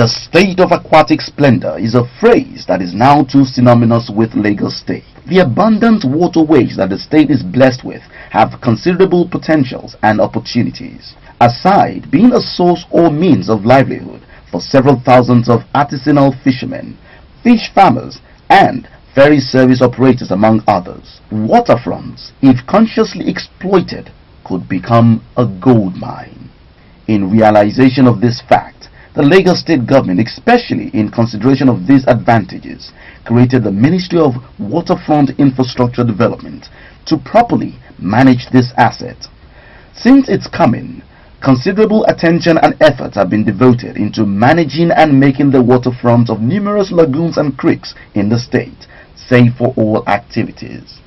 The state of aquatic splendor is a phrase that is now too synonymous with Lagos State. The abundant waterways that the state is blessed with have considerable potentials and opportunities. Aside being a source or means of livelihood for several thousands of artisanal fishermen, fish farmers, and ferry service operators among others, waterfronts, if consciously exploited, could become a gold mine. In realization of this fact, the Lagos State government, especially in consideration of these advantages, created the Ministry of Waterfront Infrastructure Development to properly manage this asset. Since its coming, considerable attention and efforts have been devoted into managing and making the waterfront of numerous lagoons and creeks in the state safe for all activities.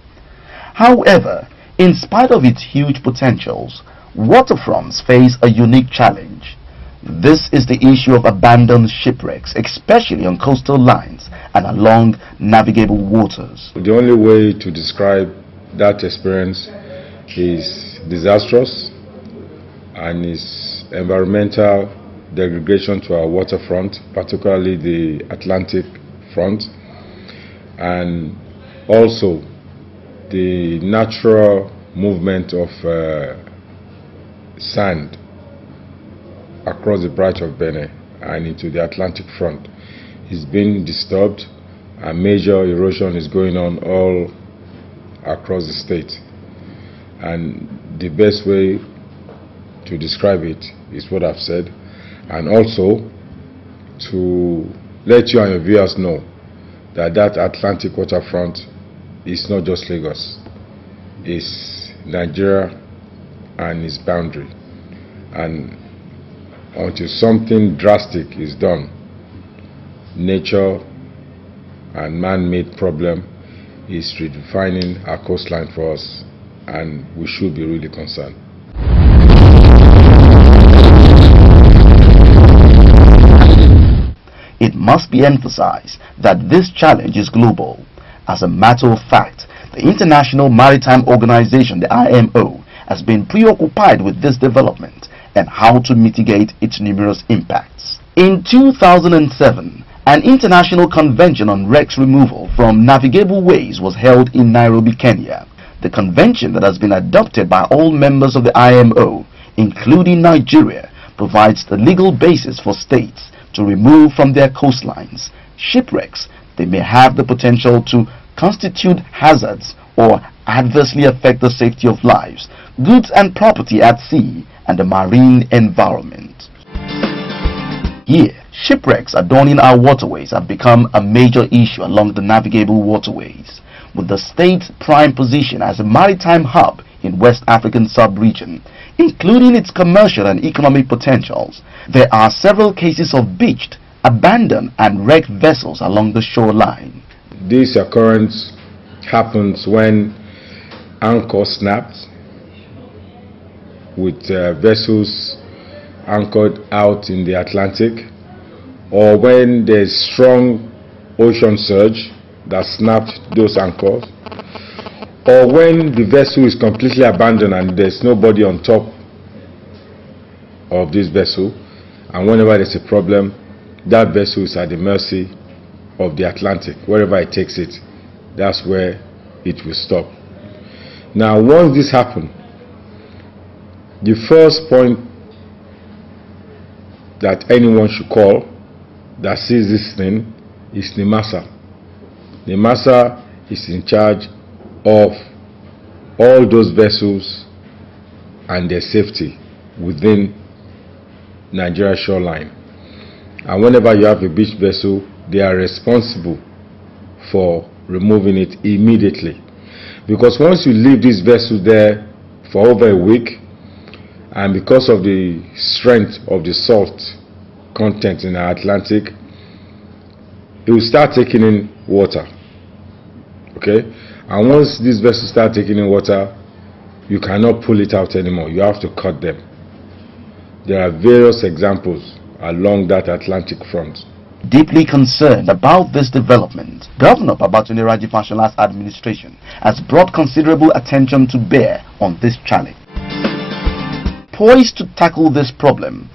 However, in spite of its huge potentials, waterfronts face a unique challenge. This is the issue of abandoned shipwrecks, especially on coastal lines and along navigable waters. The only way to describe that experience is disastrous and is environmental degradation to our waterfront, particularly the Atlantic front, and also the natural movement of sand across the branch of Benin and into the Atlantic front is being disturbed, and major erosion is going on all across the state. And the best way to describe it is what I've said, and also to let you and your viewers know that that Atlantic waterfront is not just Lagos, it's Nigeria and its boundary. And until something drastic is done, nature and man-made problem is redefining our coastline for us, and we should be really concerned. It must be emphasized that this challenge is global. As a matter of fact, the International Maritime Organization, the IMO, has been preoccupied with this development and how to mitigate its numerous impacts. In 2007, an international convention on wrecks removal from navigable ways was held in Nairobi, Kenya. The convention that has been adopted by all members of the IMO, including Nigeria, provides the legal basis for states to remove from their coastlines shipwrecks they may have the potential to constitute hazards or adversely affect the safety of lives, goods and property at sea, and the marine environment. Here, shipwrecks adorning our waterways have become a major issue along the navigable waterways. With the state's prime position as a maritime hub in West African sub-region, including its commercial and economic potentials, there are several cases of beached, abandoned and wrecked vessels along the shoreline. This occurrence happens when anchor snaps, with vessels anchored out in the Atlantic, or when there's strong ocean surge that snapped those anchors, or when the vessel is completely abandoned and there's nobody on top of this vessel, and whenever there's a problem, that vessel is at the mercy of the Atlantic. Wherever it takes it, that's where it will stop. Now, once this happens, the first point that anyone should call that sees this thing is NIMASA. NIMASA is in charge of all those vessels and their safety within Nigeria shoreline. And whenever you have a beach vessel, they are responsible for removing it immediately. Because once you leave this vessel there for over a week, and because of the strength of the salt content in the Atlantic, it will start taking in water. Okay? And once these vessels start taking in water, you cannot pull it out anymore. You have to cut them. There are various examples along that Atlantic front. Deeply concerned about this development, Governor Babatunde Raji Fasholaa's administration has brought considerable attention to bear on this challenge. Poised to tackle this problem,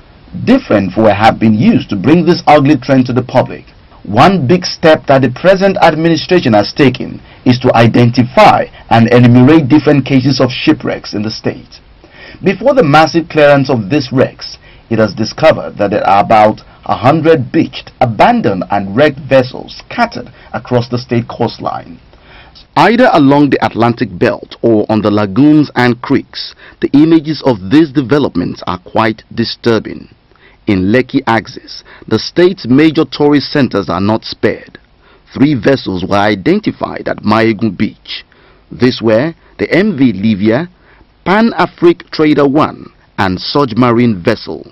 Different will have been used to bring this ugly trend to the public. One big step that the present administration has taken is to identify and enumerate different cases of shipwrecks in the state. Before the massive clearance of these wrecks, it has discovered that there are about 100 beached, abandoned and wrecked vessels scattered across the state coastline. Either along the Atlantic belt or on the lagoons and creeks, the images of these developments are quite disturbing. In Lekki axis, the state's major tourist centers are not spared. 3 vessels were identified at Mayegun Beach. These were the MV Livia, Pan-Afric Trader 1 and Surge Marine vessel.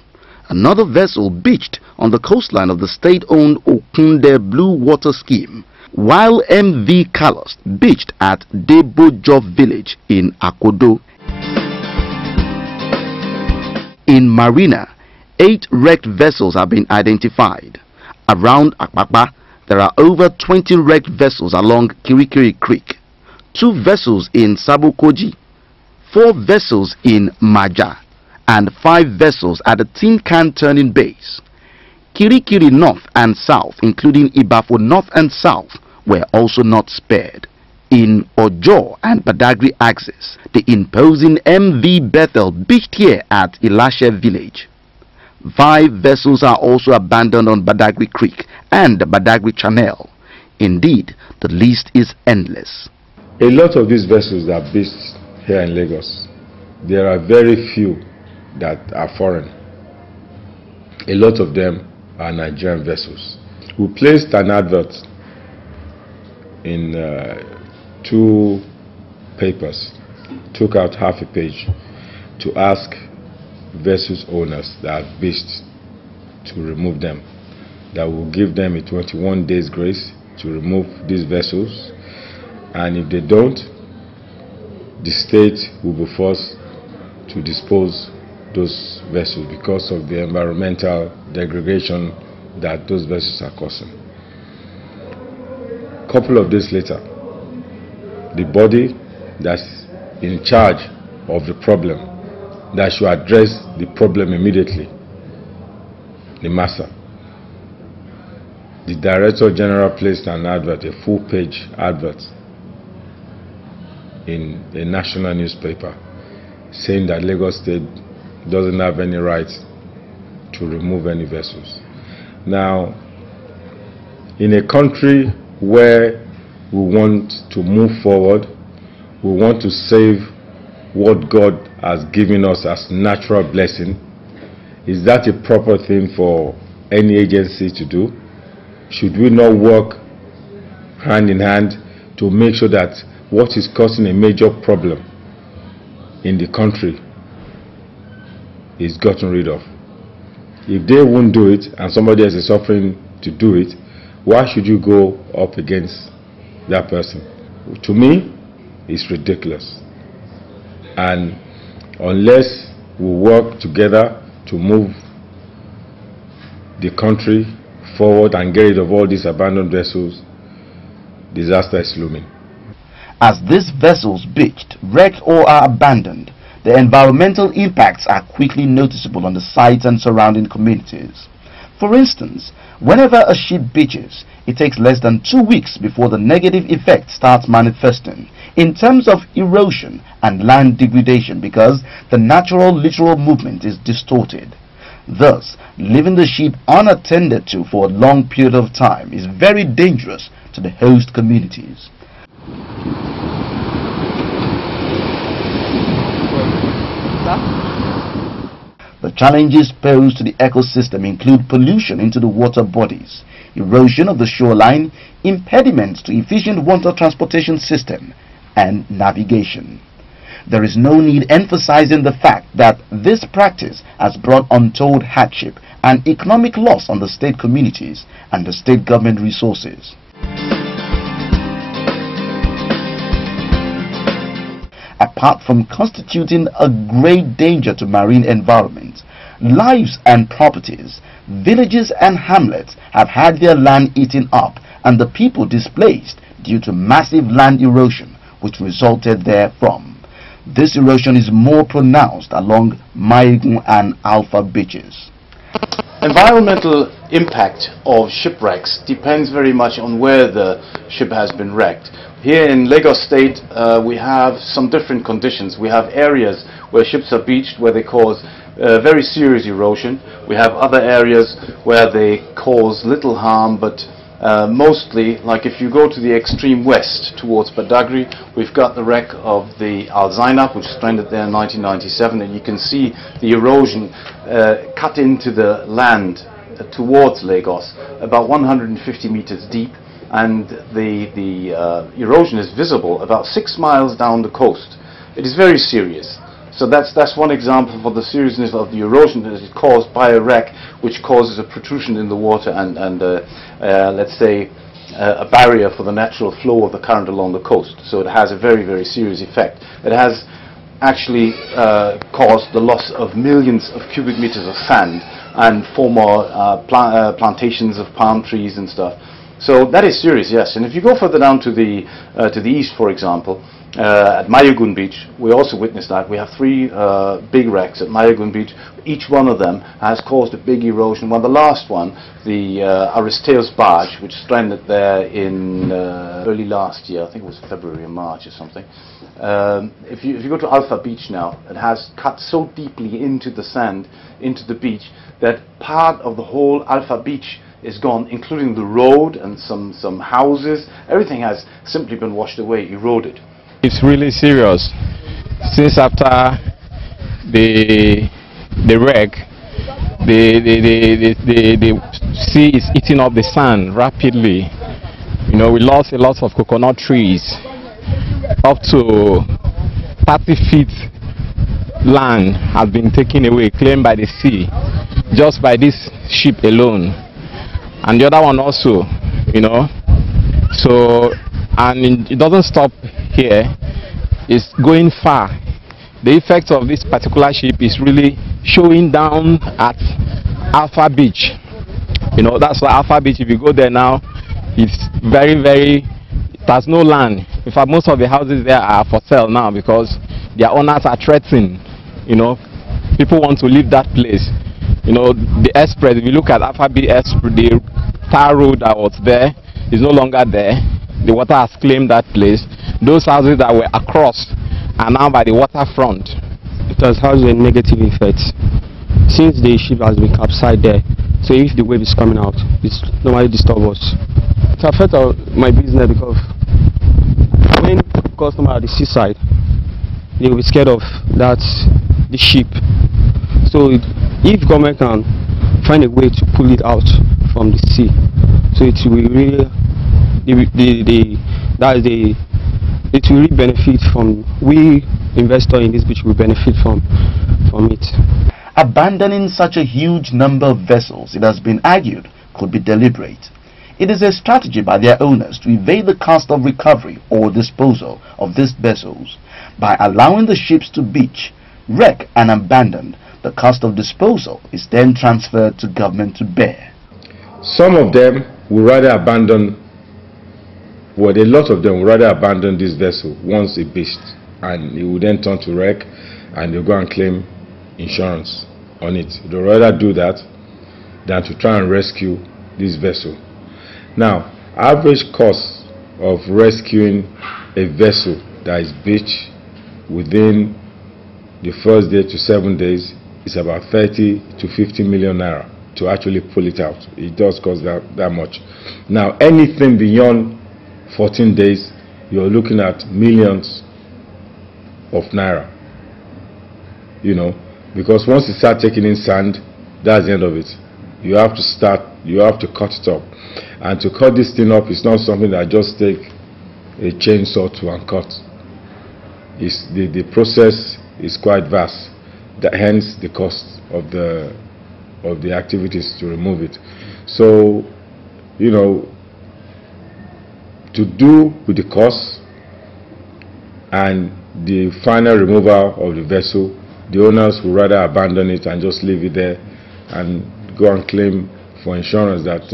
Another vessel beached on the coastline of the state-owned Okunde Blue Water Scheme, while MV Kalos beached at Debojov village in Akodo. In Marina, 8 wrecked vessels have been identified. Around Akpakpa, there are over 20 wrecked vessels along Kirikiri Creek, 2 vessels in Sabokoji, 4 vessels in Maja, and 5 vessels at the Tin Can turning base. Kirikiri North and South, including Ibafo North and South, were also not spared. In Ojo and Badagry axis, the imposing MV Bethel beached here at Ilashe village. 5 vessels are also abandoned on Badagry Creek and Badagry Channel. Indeed, the list is endless. A lot of these vessels are based here in Lagos. There are very few that are foreign. A lot of them are Nigerian vessels. We placed an advert in 2 papers, took out half a page to ask vessels owners that are based to remove them. That will give them a 21 days grace to remove these vessels, and if they don't, the state will be forced to dispose those vessels because of the environmental degradation that those vessels are causing. A couple of days later, the body that's in charge of the problem, that should address the problem immediately, the MASA, the Director General placed an advert, a full-page advert in a national newspaper saying that Lagos State doesn't have any right to remove any vessels. Now, in a country where we want to move forward, we want to save what God has given us as natural blessing, is that a proper thing for any agency to do? Should we not work hand in hand to make sure that what is causing a major problem in the country is gotten rid of? If they won't do it and somebody else is offering to do it, why should you go up against that person? To me, it's ridiculous. And unless we work together to move the country forward and get rid of all these abandoned vessels, disaster is looming. As these vessels beached, wrecked or are abandoned, the environmental impacts are quickly noticeable on the sites and surrounding communities. For instance, whenever a ship beaches, it takes less than 2 weeks before the negative effect starts manifesting in terms of erosion and land degradation, because the natural littoral movement is distorted. Thus, leaving the ship unattended to for a long period of time is very dangerous to the host communities. The challenges posed to the ecosystem include pollution into the water bodies, erosion of the shoreline, impediments to efficient water transportation system, and navigation. There is no need emphasizing the fact that this practice has brought untold hardship and economic loss on the state communities and the state government resources. Apart from constituting a great danger to marine environment, lives and properties, villages and hamlets have had their land eaten up and the people displaced due to massive land erosion which resulted therefrom. This erosion is more pronounced along Mayegun and Alpha beaches. Environmental impact of shipwrecks depends very much on where the ship has been wrecked. Here in Lagos State, we have some different conditions. We have areas where ships are beached where they cause very serious erosion. We have other areas where they cause little harm, but mostly, like if you go to the extreme west towards Badagry, we've got the wreck of the Al Zainab, which stranded there in 1997, and you can see the erosion cut into the land towards Lagos, about 150 meters deep, and the erosion is visible about 6 miles down the coast. It is very serious. So that's one example for the seriousness of the erosion that is caused by a wreck, which causes a protrusion in the water and let's say a barrier for the natural flow of the current along the coast. So it has a very, very serious effect. It has actually caused the loss of millions of cubic meters of sand and former plantations of palm trees and stuff. So that is serious, yes. And if you go further down to the east, for example, at Mayagun Beach, we also witnessed that. We have 3 big wrecks at Mayagun Beach. Each one of them has caused a big erosion. Well, the last one, the Aristeos barge, which stranded there in early last year, I think it was February or March or something. If you go to Alpha Beach now, it has cut so deeply into the sand, into the beach, that part of the whole Alpha Beach is gone, including the road and some houses. Everything has simply been washed away, eroded. It's really serious. Since after the wreck, the sea is eating up the sand rapidly. You know, we lost a lot of coconut trees. Up to 30 feet land has been taken away, claimed by the sea, just by this ship alone. And the other one also, you know. So, and it doesn't stop here, it's going far. The effect of this particular ship is really showing down at Alpha Beach. You know, that's why Alpha Beach, if you go there now, it's it has no land. In fact, most of the houses there are for sale now because their owners are threatening. You know, people want to leave that place. You know, the express, if you look at Alpha Beach Express, the tar road that was there is no longer there. The water has claimed that place. Those houses that were across are now by the waterfront. It has had a negative effect since the ship has been capsized there. So if the wave is coming out, it's normally disturb us. It affects my business because when customers at the seaside, they will be scared of the ship. So if government can find a way to pull it out from the sea, so it will really it will really benefit from, we investors in this beach will benefit from it. Abandoning such a huge number of vessels, it has been argued, could be deliberate. It is a strategy by their owners to evade the cost of recovery or disposal of these vessels. By allowing the ships to beach, wreck and abandon, the cost of disposal is then transferred to government to bear. Some of them will rather abandon, well, a lot of them will rather abandon this vessel once it beached, and it will then turn to wreck, and they'll go and claim insurance on it. They'll rather do that than to try and rescue this vessel. Now, average cost of rescuing a vessel that is beached within the first day to 7 days is about 30 to 50 million naira to actually pull it out. It does cost that much. Now, anything beyond 14 days, you're looking at millions of naira. You know, because once you start taking in sand, that's the end of it. You have to cut it up. And to cut this thing up is not something that just take a chainsaw to uncut. The process is quite vast. Hence the cost of the activities to remove it. So, you know, to do with the cost and the final removal of the vessel, the owners would rather abandon it and just leave it there and go and claim for insurance that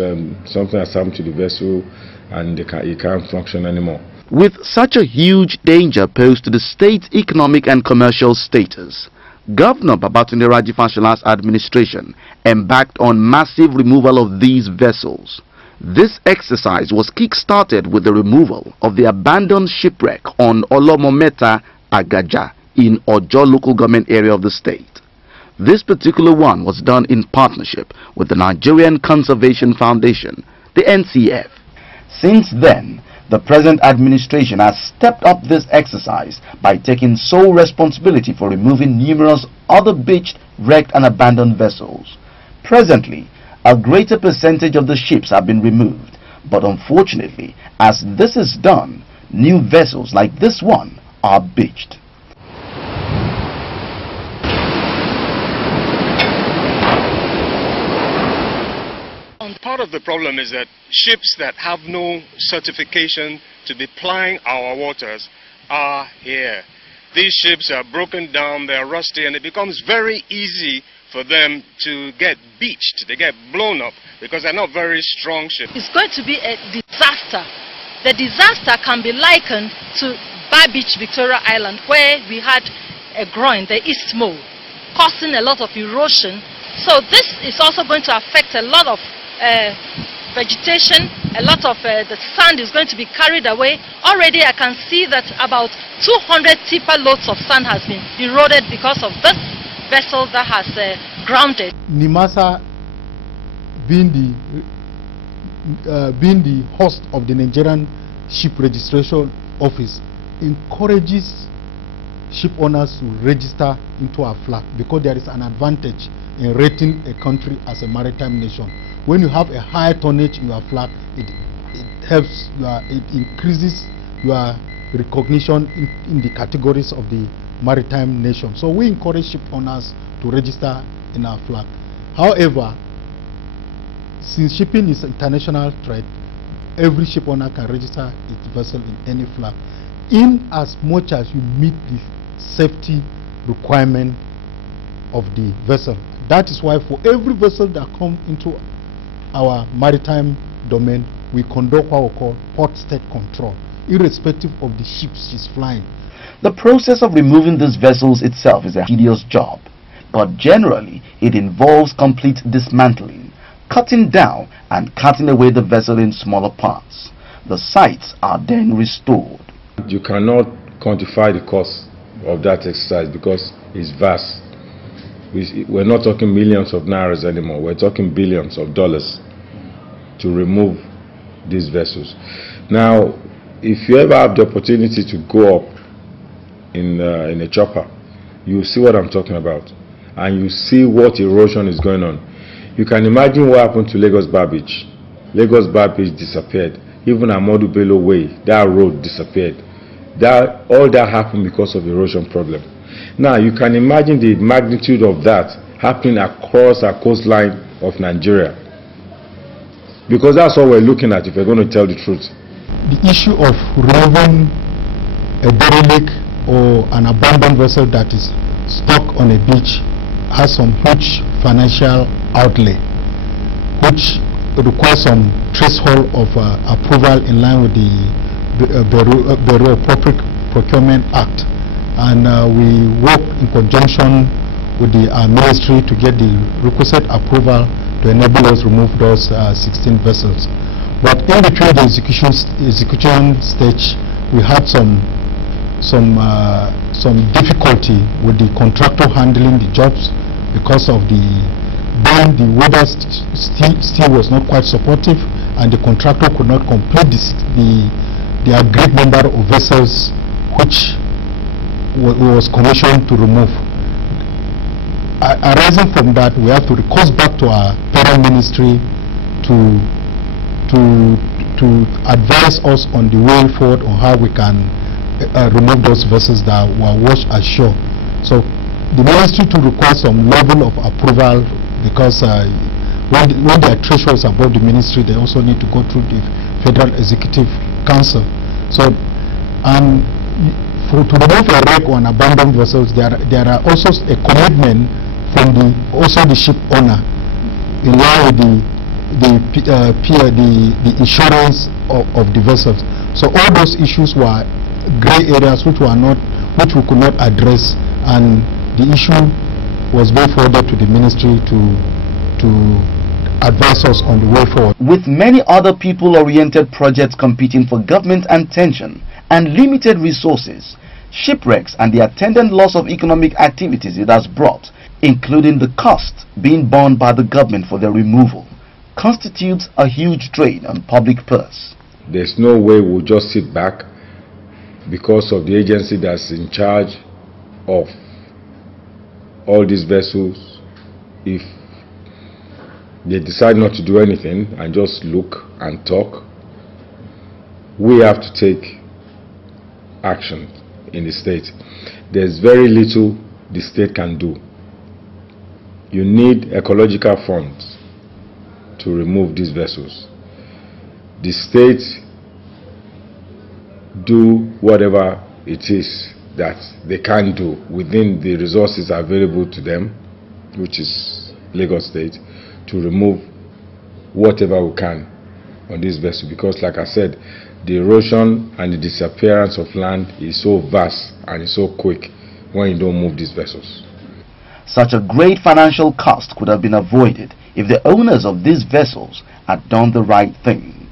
something has happened to the vessel and it can't function anymore. With such a huge danger posed to the state's economic and commercial status, Governor Babatunde Raji Fashila's administration embarked on massive removal of these vessels. This exercise was kick-started with the removal of the abandoned shipwreck on Olomometa Agaja in Ojo local government area of the state. This particular one was done in partnership with the Nigerian Conservation Foundation, the NCF. Since then, the present administration has stepped up this exercise by taking sole responsibility for removing numerous other beached, wrecked and abandoned vessels. Presently, a greater percentage of the ships have been removed, but unfortunately, as this is done, new vessels like this one are beached. Part of the problem is that ships that have no certification to be plying our waters are here. These ships are broken down, they're rusty, and it becomes very easy for them to get beached. They get blown up because they're not very strong ships. It's going to be a disaster. The disaster can be likened to Bar Beach, Victoria Island, where we had a groin, the East Mole, causing a lot of erosion. So this is also going to affect a lot of vegetation. A lot of the sand is going to be carried away. Already I can see that about 200 tipper loads of sand has been eroded because of this vessel that has grounded. NIMASA being the host of the Nigerian Ship Registration Office encourages ship owners to register into our flag because there is an advantage in rating a country as a maritime nation. When you have a higher tonnage in your flag, it helps it increases your recognition in the categories of the maritime nation. So we encourage ship owners to register in our flag. However, since shipping is international trade, every ship owner can register its vessel in any flag, in as much as you meet the safety requirement of the vessel. That is why for every vessel that comes into our maritime domain, we conduct what we call port state control, irrespective of the ship she's flying. The process of removing these vessels itself is a tedious job, but generally it involves complete dismantling, cutting down and cutting away the vessel in smaller parts. The sites are then restored. You cannot quantify the cost of that exercise because it's vast. We're not talking millions of nairas anymore. We're talking billions of dollars to remove these vessels. Now, if you ever have the opportunity to go up in a chopper, you see what I'm talking about, and you see what erosion is going on. You can imagine what happened to Lagos Bar Beach. Lagos Bar Beach disappeared. Even Amadu Bello Way, that road disappeared. All that happened because of erosion problem. Now you can imagine the magnitude of that happening across our coastline of Nigeria, because that's what we're looking at if we're going to tell the truth. The issue of removing a derelict or an abandoned vessel that is stuck on a beach has some huge financial outlay, which requires some threshold of approval in line with the Bureau of Public Procurement Act. And we work in conjunction with the ministry to get the requisite approval to enable us remove those 16 vessels. But in between the execution stage, we had some difficulty with the contractor handling the jobs because of the weather still was not quite supportive, and the contractor could not complete the agreed number of vessels which was commissioned to remove. Arising from that, we have to recourse back to our parent ministry to advise us on the way forward on how we can remove those vessels that were washed ashore. So the ministry to require some level of approval, because when their threshold is above the ministry, they also need to go through the Federal Executive Council. So, and to remove a wreck or an abandoned vessels, there are also a commitment from the ship owner in line with the insurance of the vessels. So all those issues were gray areas which we could not address, and the issue was being forwarded to the ministry to advise us on the way forward. With many other people-oriented projects competing for government attention and limited resources, shipwrecks and the attendant loss of economic activities it has brought, including the cost being borne by the government for their removal, constitutes a huge drain on public purse. There's no way we'll just sit back because of the agency that's in charge of all these vessels. If they decide not to do anything and just look and talk, we have to take action in the state. There's very little the state can do. You need ecological funds to remove these vessels. The state do whatever it is that they can do within the resources available to them, which is Lagos State, to remove whatever we can on this vessel, because like I said, the erosion and the disappearance of land is so vast and it's so quick when you don't move these vessels. Such a great financial cost could have been avoided if the owners of these vessels had done the right thing.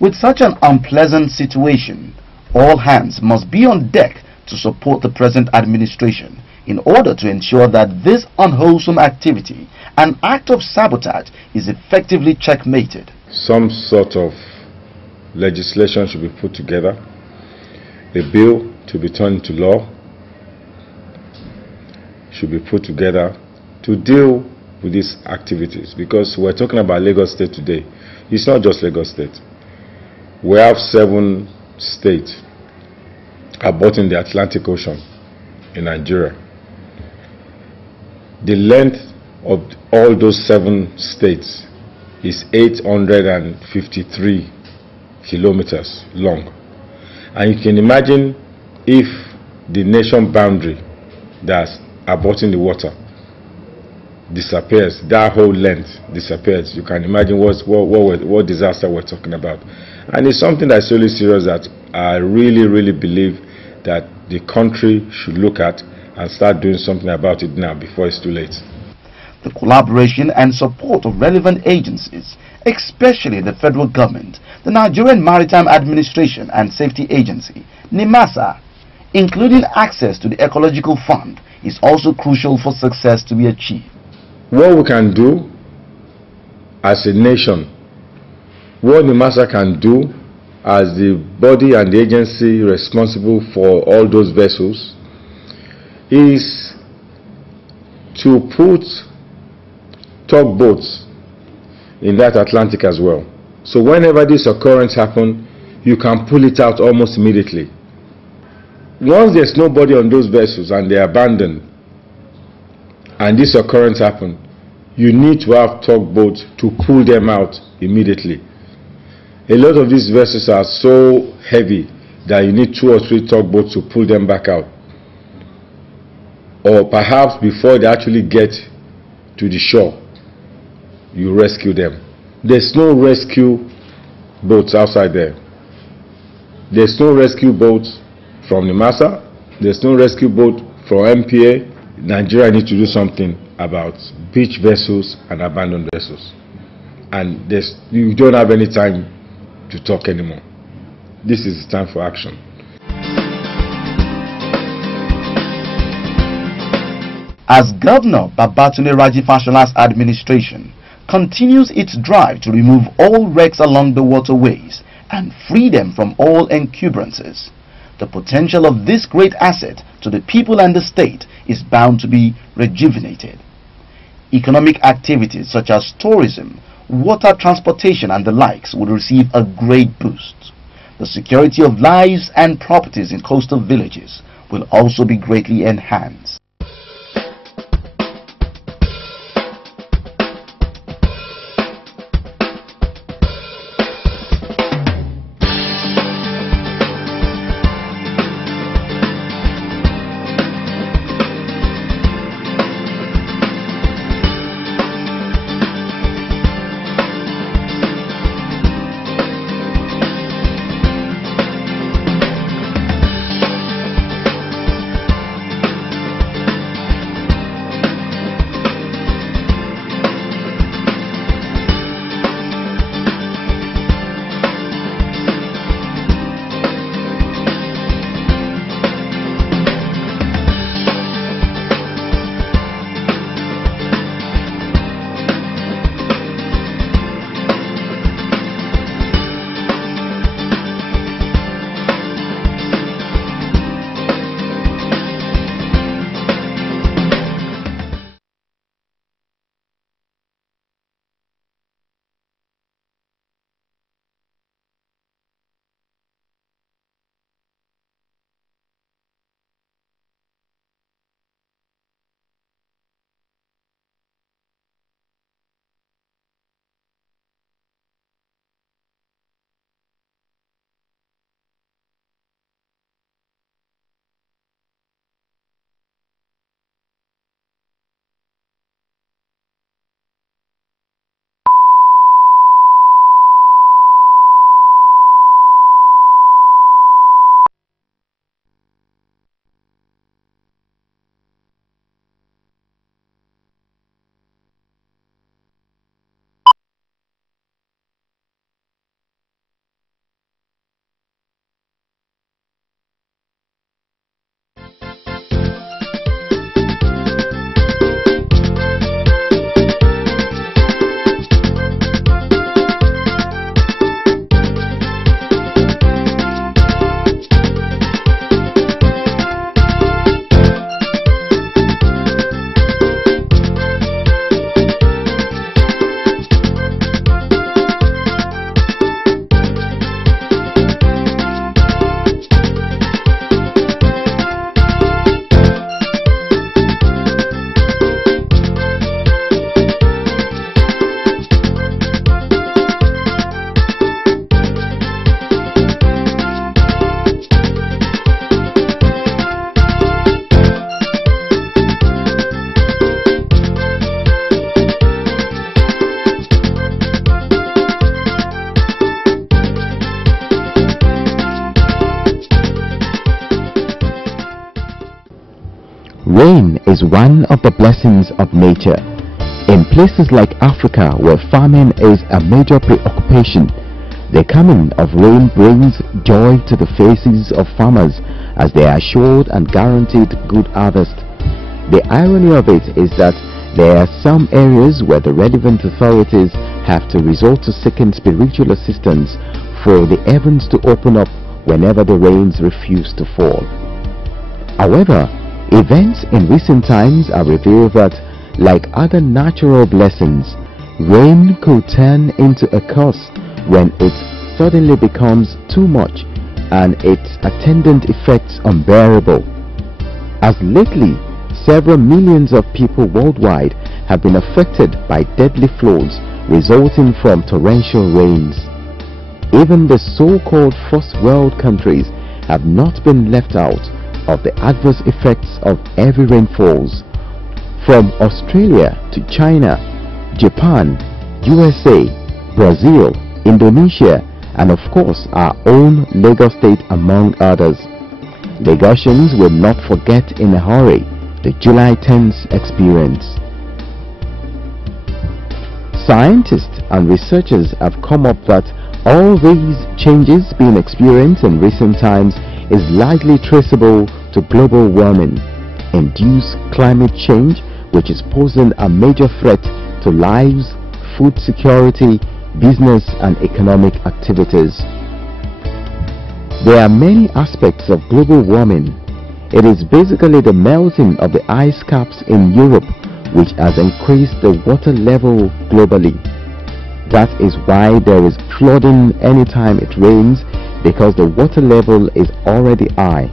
With such an unpleasant situation, all hands must be on deck to support the present administration in order to ensure that this unwholesome activity, an act of sabotage, is effectively checkmated. Some sort of legislation should be put together, a bill to be turned into law should be put together to deal with these activities, because we're talking about Lagos State today. It's not just Lagos State. We have 7 states abutting the Atlantic Ocean in Nigeria. The length of all those 7 states is 853 kilometers long. And you can imagine if the nation boundary that's abutting the water disappears, that whole length disappears. You can imagine what disaster we're talking about. And it's something that's really serious that I really believe that the country should look at and start doing something about it now before it's too late. The collaboration and support of relevant agencies, especially the federal government, the Nigerian Maritime Administration and Safety Agency, NIMASA, including access to the Ecological Fund, is also crucial for success to be achieved. What we can do as a nation, what NIMASA can do as the body and the agency responsible for all those vessels, is to put tugboats in that Atlantic as well. So whenever this occurrence happens, you can pull it out almost immediately. Once there's nobody on those vessels and they're abandoned, and this occurrence happens, you need to have tugboats to pull them out immediately. A lot of these vessels are so heavy that you need 2 or 3 tugboats to pull them back out. Or perhaps before they actually get to the shore, you rescue them. There's no rescue boats outside there. There's no rescue boats from NIMASA. There's no rescue boat from MPA. Nigeria needs to do something about beach vessels and abandoned vessels. And you don't have any time to talk anymore. This is time for action. As Governor Babatunde Raji Fashola's administration continues its drive to remove all wrecks along the waterways and free them from all encumbrances, the potential of this great asset to the people and the state is bound to be rejuvenated. Economic activities such as tourism, water transportation and the likes will receive a great boost. The security of lives and properties in coastal villages will also be greatly enhanced. Rain is one of the blessings of nature. In places like Africa, where farming is a major preoccupation, the coming of rain brings joy to the faces of farmers as they are assured and guaranteed good harvest. The irony of it is that there are some areas where the relevant authorities have to resort to seeking spiritual assistance for the heavens to open up whenever the rains refuse to fall. However, events in recent times have revealed that, like other natural blessings, rain could turn into a curse when it suddenly becomes too much and its attendant effects unbearable. As lately, several millions of people worldwide have been affected by deadly floods resulting from torrential rains. Even the so-called first world countries have not been left out of the adverse effects of heavy rainfalls. From Australia to China, Japan, USA, Brazil, Indonesia, and of course our own Lagos State among others. Lagosians will not forget in a hurry the July 10th experience. Scientists and researchers have come up that all these changes being experienced in recent times is largely traceable to global warming, induced climate change, which is posing a major threat to lives, food security, business and economic activities. There are many aspects of global warming. It is basically the melting of the ice caps in Europe which has increased the water level globally. That is why there is flooding anytime it rains, because the water level is already high.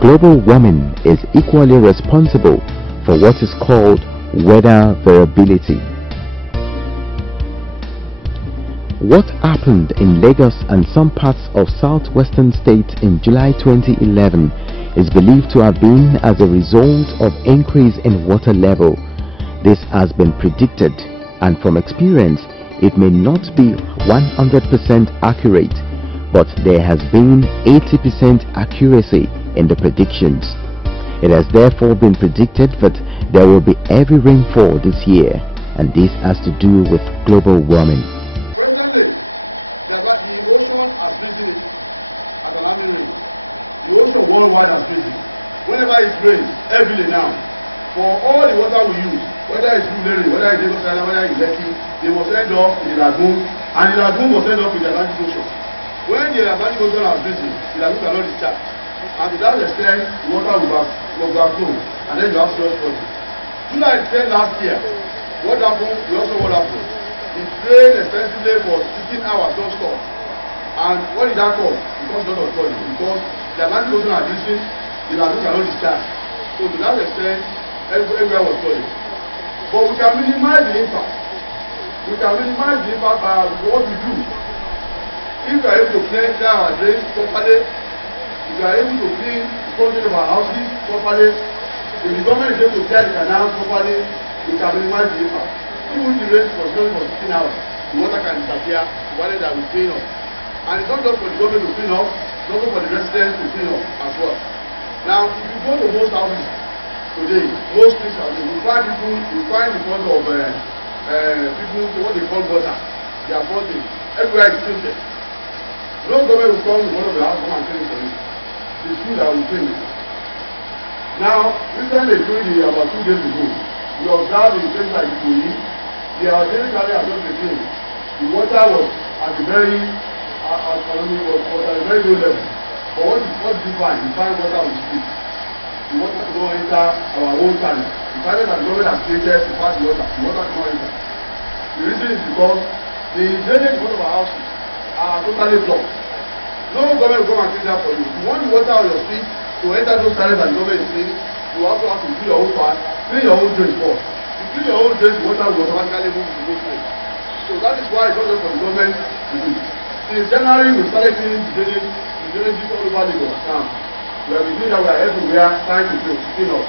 Global warming is equally responsible for what is called weather variability. What happened in Lagos and some parts of southwestern states in July 2011 is believed to have been as a result of increase in water level. This has been predicted, and from experience it may not be 100% accurate, but there has been 80% accuracy in the predictions. It has therefore been predicted that there will be heavy rainfall this year, and this has to do with global warming. Presently, the ocean has risen at an alarming rate. The ocean worldwide has risen. Whenever it rains, heavily now, for all the water we use, whether it's Lulere, whether it's Lagos Island, whether it's Lekki, they must end up in the lagoon, and the lagoon must end up in the Atlantic Ocean. When the Atlantic Ocean has risen, the lagoon cannot discharge. And to that extent, the water will overflow, and then you have serious problems. July 10 last year, what happened? We also what happened? It rained extensively for 15 hours non-stop. And what did that cause? It caused a lot of problems, because the Atlantic Ocean had risen, the lagoon cannot discharge. So to that extent, everywhere was flooded. But we can minimize the impact. We can minimize the impact by what we do. If we are able to clean our drains properly, if we are able to clean the content of our houses properly, if the government is able to clear the canals properly, we can minimize the impact. Even the rain was going for 15 hours, the water can disappear, provided that we clean up. And it's not just for the government to clean up, it's also for the residents to clean up as well. Now, if you go to most houses today, most streets houses, you find people, you find the front of people, what they call gutter. They are flooding. Everywhere is tilted. No government will come to one of the houses and clean for you. The school that will clean it. Now, recently, about 2 days ago, we observed in places like Ikoyi, their daily carry has not been clean. The water was at a very low level. But what did you find? You find water on the street. The water to go enter our own channel. The channel that the government has created to pass the water to go enter. The reason is because the drainage in front of our houses are totally blocked. No government will come and clean that for you. If you want the water on your street to enter those channels that the government is cleaning, you also have to clean your own part, clean your own drains first. If you clean your own drains, the water will automatically move to those places. So that is why it's not just for the government to do. Since January, we started cleaning the drainage all over Lagos now. We have been doing that, we are everywhere trying to clean up.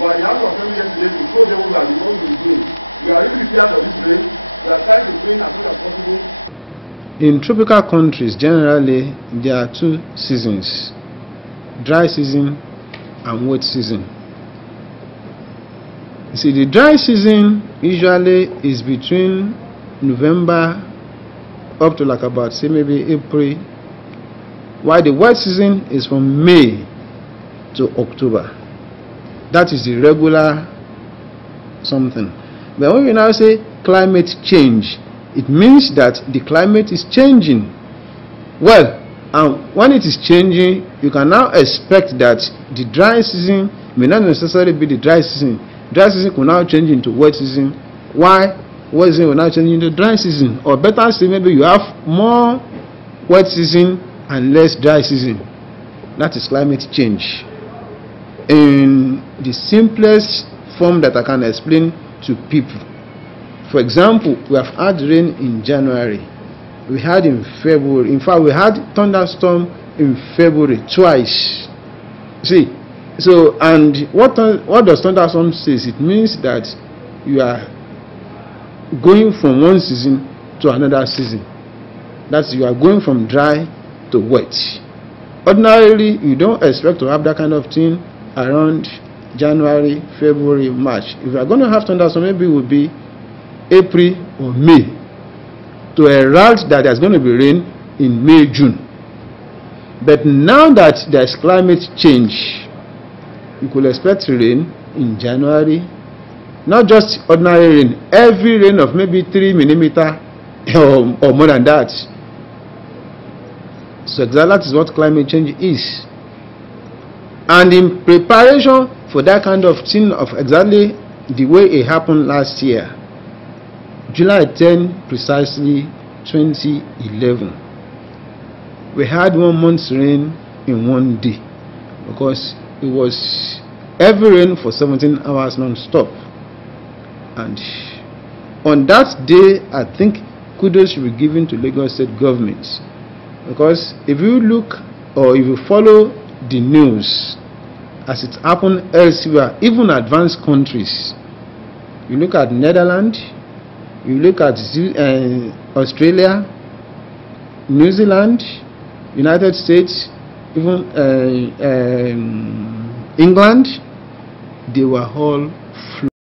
We are in the House of Assembly yesterday to show them what we are doing. We are really prepared for this rain. We are trying to clean as much as possible. In tropical countries, generally, there are 2 seasons, dry season and wet season. See, the dry season usually is between November up to like about, say, maybe April, while the wet season is from May to October. That is the regular something. But when we now say climate change, it means that the climate is changing. Well, and when it is changing, you can now expect that the dry season may not necessarily be the dry season. Dry season could now change into wet season. Why? Wet season will now change into dry season. Or better say, maybe you have more wet season and less dry season. That is climate change. In the simplest form that I can explain to people. For example, we have had rain in January. We had in February. In fact, we had thunderstorm in February twice. See, so, and what does thunderstorm say? It means that you are going from one season to another season. That's, you are going from dry to wet. Ordinarily, you don't expect to have that kind of thing around January, February, March. If you are going to have thunderstorm, maybe it will be April or May, to herald that there's going to be rain in May, June. But now that there's climate change, you could expect rain in January. Not just ordinary rain, every rain of maybe 3 millimeters or more than that. So that is what climate change is. And in preparation for that kind of thing, of exactly the way it happened last year, July 10 precisely 2011, we had 1 month's rain in 1 day, because it was heavy rain for 17 hours non-stop. And on that day, I think kudos should be given to Lagos State government, because if you look or if you follow the news as it happened elsewhere, even advanced countries, you look at Netherlands, you look at Australia, New Zealand, United States, even England, they were all